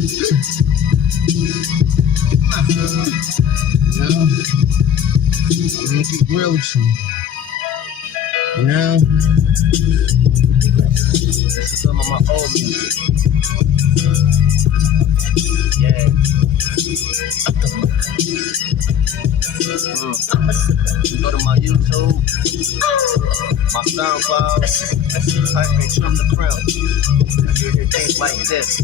You know, I'm gonna keep real with you. You know, this is some of my old music. Yeah. Go to my YouTube, my SoundCloud, type in Trim the Crown. You hear things like this.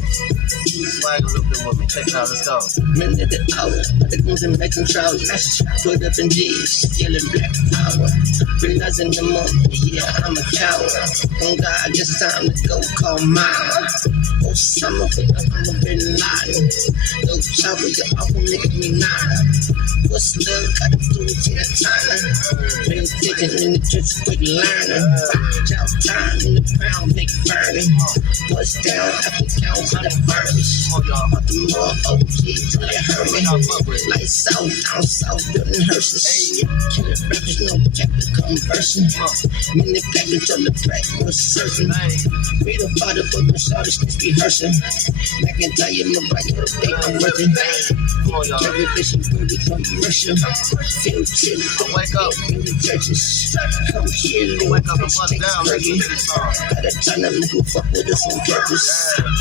Swag a little bit with me. Check it out. Let's go. Minute the hour, the goons and making trousers. Put up in G's, yelling black power. Realizing the moment, yeah, I'm a coward. On God, just time to go call mama. Osama bin Laden. Yo, chopper, your uncle making me nada. What's love got to do with that time? Been thinking in the trenches, quick learner. Job time in the pound, big burning. Bust down after count to the furnace. About the more OG till they hurt me. Lights out, down south, building hearses. Killing rappers, no cap to conversing. Minute black until the black was surfing. Read about it, but the shortest things rehearsing. I can tell you my right, I'm working. Carry vision, pretty commercial. Feel chill, wake up in the churches. Come here, wake up and bust down. Gotta turn up and go fuck with us on purpose.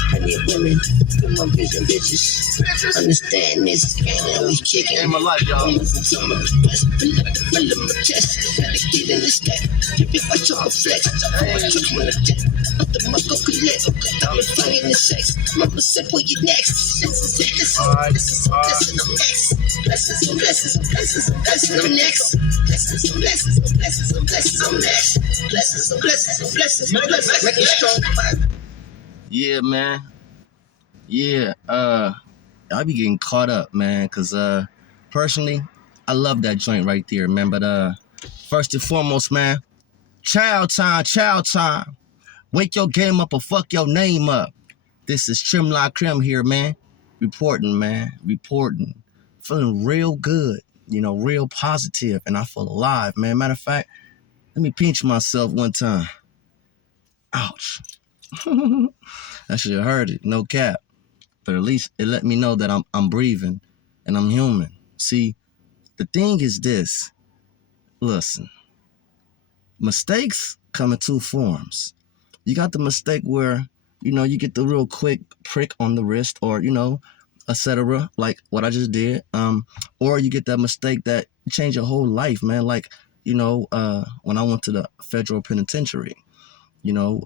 Plenty of women, feel my vision, bitches. Understand this, can't always kick it. In my life, y'all. I'm from some of the best. Fill up my chest, gotta get in the stack. If you watch on flex, I'm a trick on the jet. Up the muscle collect, I'm finding the sex. Mama said, "What you next?" This is I'm next. Blessings and blessings and blessings and blessings, I'm next. Blessings and blessings and blessings and blessings, I'm next. Blessings and blessings and blessings and blessings, make it strong. Yeah, man. Yeah, I be getting caught up, man, cause personally, I love that joint right there, man. But first and foremost, man, child time. Wake your game up or fuck your name up. This is Trim La Creme here, man. Reporting, man. Reporting. Feeling real good, you know, real positive, and I feel alive, man. Matter of fact, let me pinch myself one time. Ouch. I should have heard it, no cap. But at least it let me know that I'm breathing and I'm human. See, the thing is this. Listen, mistakes come in two forms. You got the mistake where, you know, you get the real quick prick on the wrist or, you know, etc., like what I just did. Or you get that mistake that changed your whole life, man. Like, you know, when I went to the federal penitentiary, you know,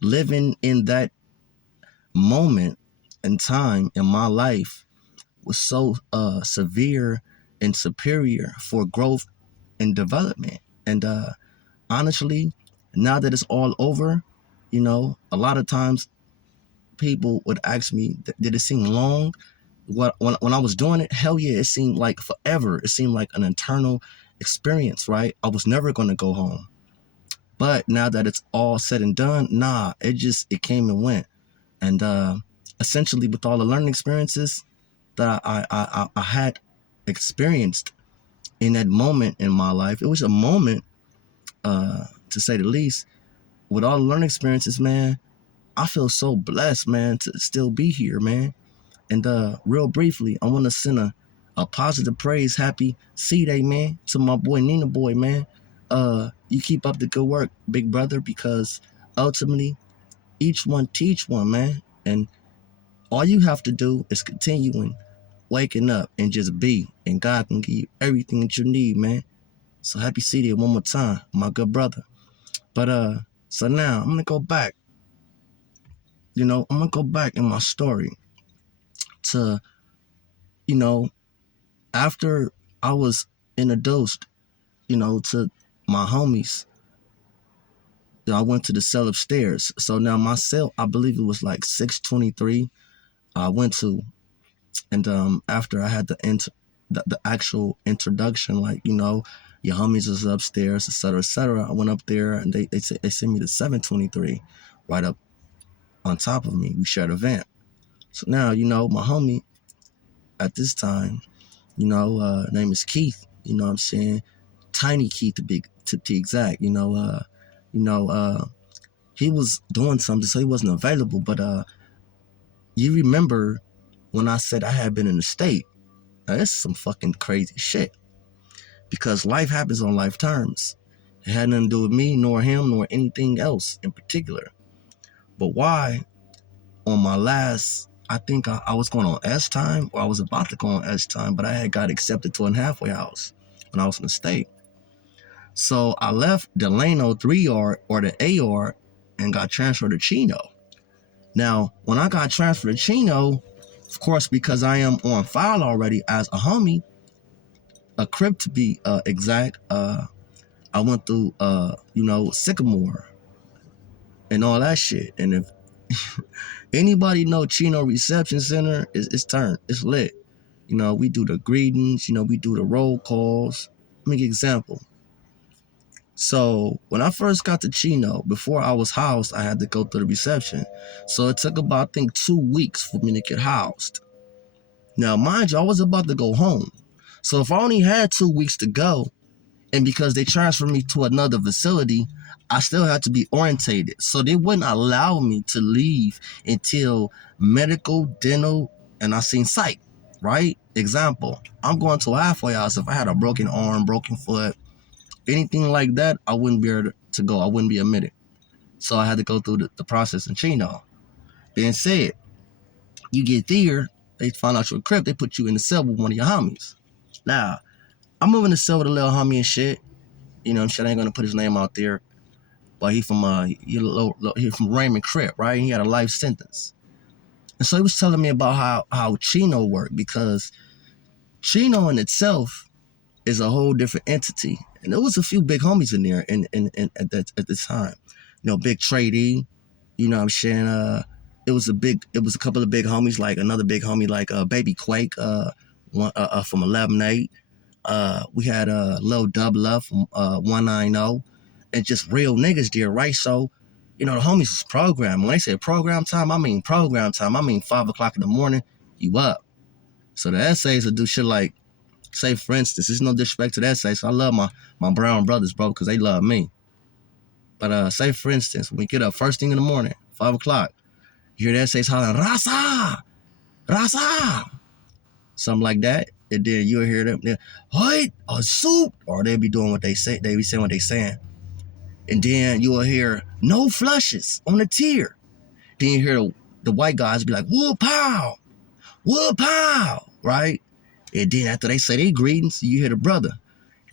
living in that moment and time in my life was so severe and superior for growth and development. And honestly, now that it's all over, you know, a lot of times people would ask me, did it seem long? When I was doing it, hell yeah, it seemed like forever. It seemed like an eternal experience, right? I was never going to go home. But now that it's all said and done, nah, it came and went. And essentially with all the learning experiences that I had experienced in that moment in my life, it was a moment, to say the least. With all the learning experiences, man, I feel so blessed, man, to still be here, man. And real briefly, I want to send a positive praise, happy C-Day, man, to my boy Nina Boy, man. You keep up the good work, big brother, because ultimately, each one teach one, man. And all you have to do is continue and waking up and just be, and God can give you everything that you need, man. So happy C-Day one more time, my good brother. But so now I'm gonna go back. You know, I'm gonna go back in my story to, you know, after I was introduced, you know, to my homies, you know, I went to the cell upstairs. So now my cell, I believe it was like 623. I went to, and after I had the actual introduction, like, you know, your homies was upstairs, etc., I went up there and they sent me to 723, right up on top of me. We shared a vent. So now, you know, my homie at this time, you know, name is Keith. You know what I'm saying? Tiny Keith to be exact. You know, he was doing something, so he wasn't available. But you remember when I said I had been in the state. Now, this is some fucking crazy shit. Because life happens on life terms. It had nothing to do with me, nor him, nor anything else in particular. But why, on my last, I think I was going on S time, or I was about to go on S time, but I had got accepted to a halfway house when I was in the state. So I left Delano 3-yard or the A-yard and got transferred to Chino. Now, when I got transferred to Chino, of course, because I am on file already as a homie, a Crip to be exact, I went through, Sycamore and all that shit. And if anybody know Chino Reception Center, it's turned. It's lit. We do the greetings. We do the roll calls. Let me give an example. So when I first got to Chino, before I was housed, I had to go through the reception. So it took about, I think, 2 weeks for me to get housed. Now, mind you, I was about to go home. So if I only had 2 weeks to go, and because they transferred me to another facility, I still had to be orientated. So they wouldn't allow me to leave until medical, dental, and I seen psych, right? Example, I'm going to a halfway house. If I had a broken arm, broken foot, anything like that, I wouldn't be able to go. I wouldn't be admitted. So I had to go through the process in Chino. Being said, you get there, they find out you're a Crip, they put you in the cell with one of your homies. Now, I'm moving the cell with a little homie and shit. I ain't gonna put his name out there. But he from Raymond Crip, right? He had a life sentence. And so he was telling me about how Chino worked, because Chino in itself is a whole different entity. And there was a few big homies in there at the time. Big Trady, you know what I'm saying? It was a couple of big homies, like another big homie like Baby Quake, from 11-8. We had Lil Double Up from 190, and just real niggas there, right? So, the homies was programmed. When they say program time, I mean program time. I mean 5 o'clock in the morning, you up. So the essays will do shit like, say for instance, there's no disrespect to the essays. So I love my brown brothers, bro, because they love me. But say for instance, when we get up first thing in the morning, 5 o'clock, you hear the essays hollering, Rasa! Rasa! Something like that. And then you'll hear them, what? A soup? Or they'll be doing what they say. They be saying what they saying. And then you'll hear no flushes on the tier. Then you hear the white guys be like, whoop pow, right? And then after they say their greetings, you hear the brother,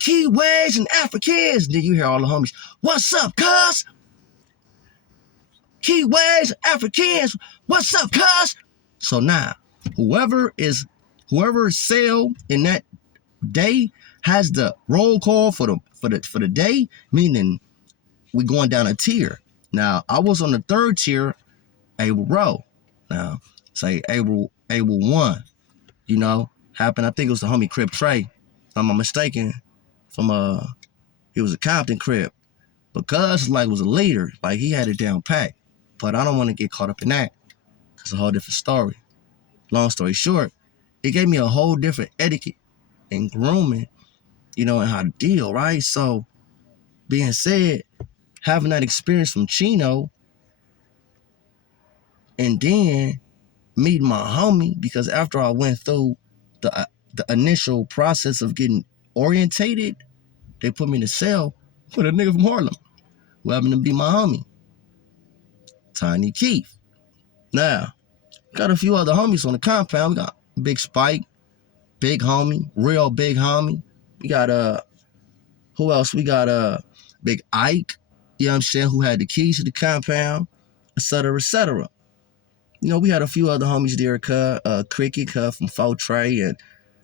Kiwis and Africans. And then you hear all the homies, what's up, cuz? Kiwis, Africans, what's up, cuz? So now, whoever cell in that day has the roll call for the day, meaning we going down a tier. Now, I was on the 3rd tier, Able Row. Now, say Able 1, happened. I think it was the homie Crip Trey, if I'm not mistaken, from he was a Compton Crip. Because was a leader, like he had it down pat. But I don't want to get caught up in that. It's a whole different story. Long story short, it gave me a whole different etiquette and grooming, and how to deal, right? So, being said, having that experience from Chino, and then meeting my homie, because after I went through the initial process of getting orientated, they put me in a cell with a nigga from Harlem, who happened to be my homie, Tiny Keith. Now, got a few other homies on the compound. We got Big Spike, big homie, real big homie. We got who else? We got Big Ike, you know what I'm saying, who had the keys to the compound, et cetera, et cetera. We had a few other homies there, Cricket, from Faux Trey, and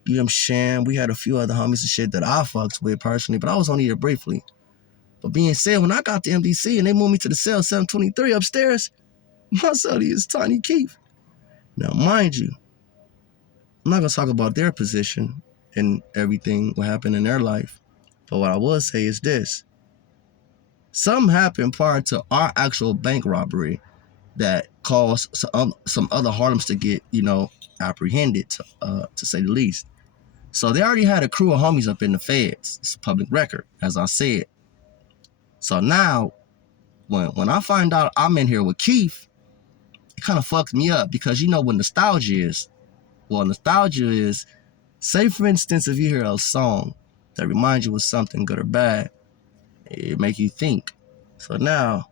you know what I'm saying, we had a few other homies and shit that I fucked with personally, but I was only there briefly. But being said, when I got to MDC and they moved me to the cell 723 upstairs, my cellie is Tiny Keith. Now, mind you, I'm not going to talk about their position and everything, what happened in their life. But what I will say is this. Something happened prior to our actual bank robbery that caused some other Harlems to get, apprehended, to say the least. So they already had a crew of homies up in the feds. It's a public record, as I said. So now, when I find out I'm in here with Keith it kind of fucked me up because you know what nostalgia is. Well, nostalgia is, say for instance, if you hear a song that reminds you of something good or bad, it make you think. So now,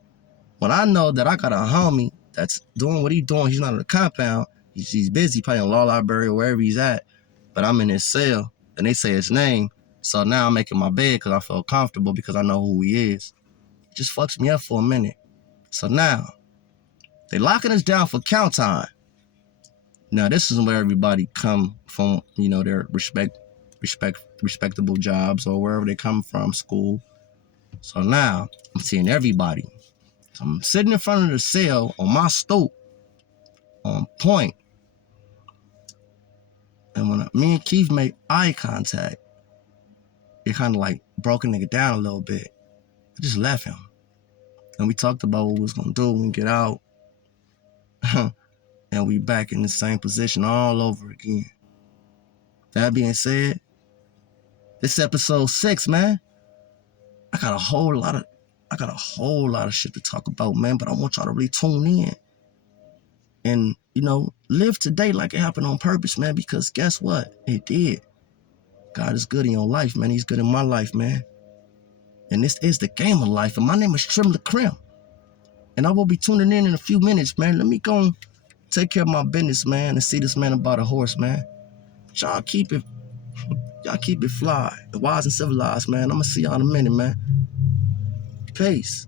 when I know that I got a homie that's doing what he's doing, he's not in the compound, he's busy playing law library or wherever he's at, but I'm in his cell, and they say his name, so now I'm making my bed because I feel comfortable because I know who he is. It just fucks me up for a minute. So now, they locking us down for count time. Now, this is where everybody come from, you know, their respectable jobs or wherever they come from, school. So now, I'm seeing everybody. So I'm sitting in front of the cell on my stoop, on point. And when me and Keith made eye contact, it kind of like broke a nigga down a little bit. I just left him. And we talked about what we was going to do when we get out. And we back in the same position all over again. That being said, this is episode 6, man. I got a whole lot of shit to talk about, man, but I want y'all to really tune in. And, you know, live today like it happened on purpose, man, because guess what? It did. God is good in your life, man. He's good in my life, man. And this is the game of life. And my name is Trim the Crim. And I will be tuning in a few minutes, man. Let me go and take care of my business, man, and see this man about a horse, man. Y'all keep it fly, wise and civilized, man. I'm gonna see y'all in a minute, man. Peace.